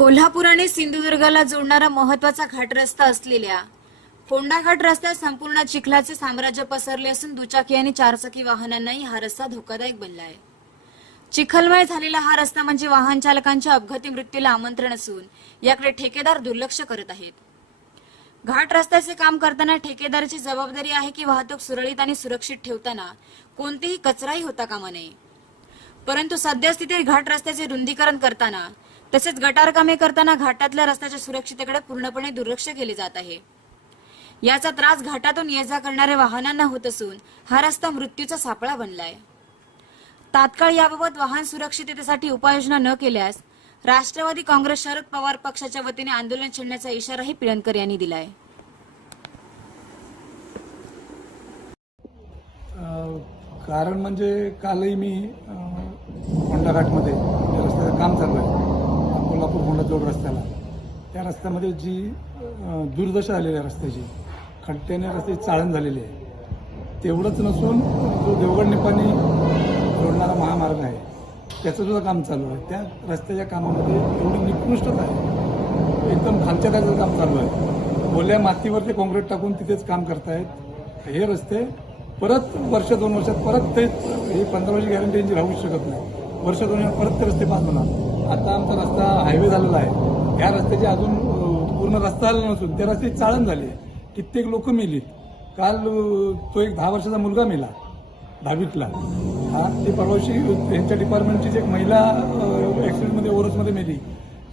कोल्हापूर आणि सिंधुदुर्गाला जोडणारा महत्त्वाचा घाट रस्ता असलेल्या फोंडा घाट रस्त्यात संपूर्ण चिखलाचे साम्राज्य पसरले असून दुचाकी आणि चारचाकी वाहनांनाही हा रस्ता धोकादायक बनला आहे. चिखलमय झालेला हा रस्ता म्हणजे वाहन चालकांच्या अपघाती मृत्यूला आमंत्रण असून याकडे ठेकेदार दुर्लक्ष करत आहेत. घाट रस्त्याचे काम करताना ठेकेदाराची जबाबदारी आहे की वाहतूक सुरळीत आणि सुरक्षित ठेवताना कोणतेही कचराही होता कामा नये. परंतु सद्यस्थितीत घाट रस्त्याचे रुंदीकरण करताना तसेच गटार कामे करताना घाटातल्या रस्त्याच्या सुरक्षितेकडे पूर्णपणे दुर्लक्ष केले जात आहे. याचा त्रास घाटातून ये जा करणाऱ्या वाहनांना होत असून हा रस्ता मृत्यूचा सापळा बनलाय. तात्काळ याबाबत वाहन सुरक्षिततेसाठी उपाययोजना न केल्यास राष्ट्रवादी काँग्रेस शरद पवार पक्षाच्या वतीने आंदोलन छेडण्याचा इशाराही पिळणकर यांनी दिलाय. कारण म्हणजे कालही मी अ, रस्त्याचं काम चालू आहे कोल्हापूर होंडा जोड रस्त्याला. त्या रस्त्यामध्ये जी दुर्दशा झालेली आहे रस्त्याची खड्ड्याने रस्त्याची चाळण झालेली आहे. तेवढंच नसून जो देवगड निपाणी जोडणारा महामार्ग आहे त्याचं सुद्धा काम चालू आहे. त्या रस्त्याच्या कामामध्ये एवढी निकृष्टता आहे. एकदम खालच्या खालचं काम चालू आहे. ओल्या मातीवरती काँक्रीट टाकून तिथेच काम करतायत. हे रस्ते परत वर्ष दोन वर्षात परत ते हे पंधरा वर्ष गॅरंटी यांची राहू शकत नाही. वर्ष दोन वर्षात परत ते रस्ते पास होणार. आता आमचा रस्ता हायवे झालेला आहे. या रस्त्याचे अजून पूर्ण रस्ता झालेला नसून त्या रस्त्याची चाळण झाली कित्येक लोक मेली काल तो एक दहा वर्षाचा मुलगा मेला दहावीतला. हा ते परवाशी त्यांच्या डिपार्टमेंटचीच एक महिला ॲक्सिडेंटमध्ये ओरसमध्ये मेली.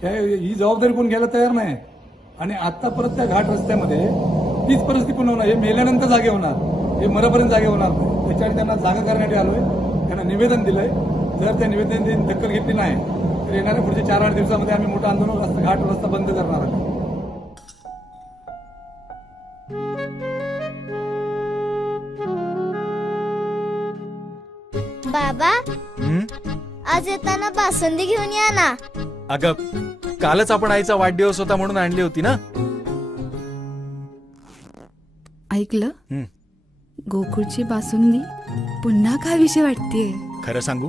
त्या ही जबाबदारी कोण घ्यायला तयार नाही. आणि आता परत त्या घाट रस्त्यामध्ये तीच परिस्थिती पण होणार. हे मेल्यानंतर जागे होणार. हे मरापर्यंत जागे होणार त्याच्यावर त्याच्यासाठी त्यांना जागा करण्यासाठी आलोय त्यांना निवेदन दिलंय. जर त्या निवेदनाची दखल घेतली नाही तर येणाऱ्या पुढच्या चार आठ दिवसामध्ये आम्ही मोठं आंदोलन रस्ता घाट रस्ता बंद करणार आहोत. बाबा हं? आज येताना बासुंदी घेऊन या ना. अगं कालच आपण आईचा वाढदिवस होता म्हणून आणली होती ना? ऐकलं? हं. गोकुळची बासुंदी पुन्हा खावीशी वाटतेय. खरं सांगू?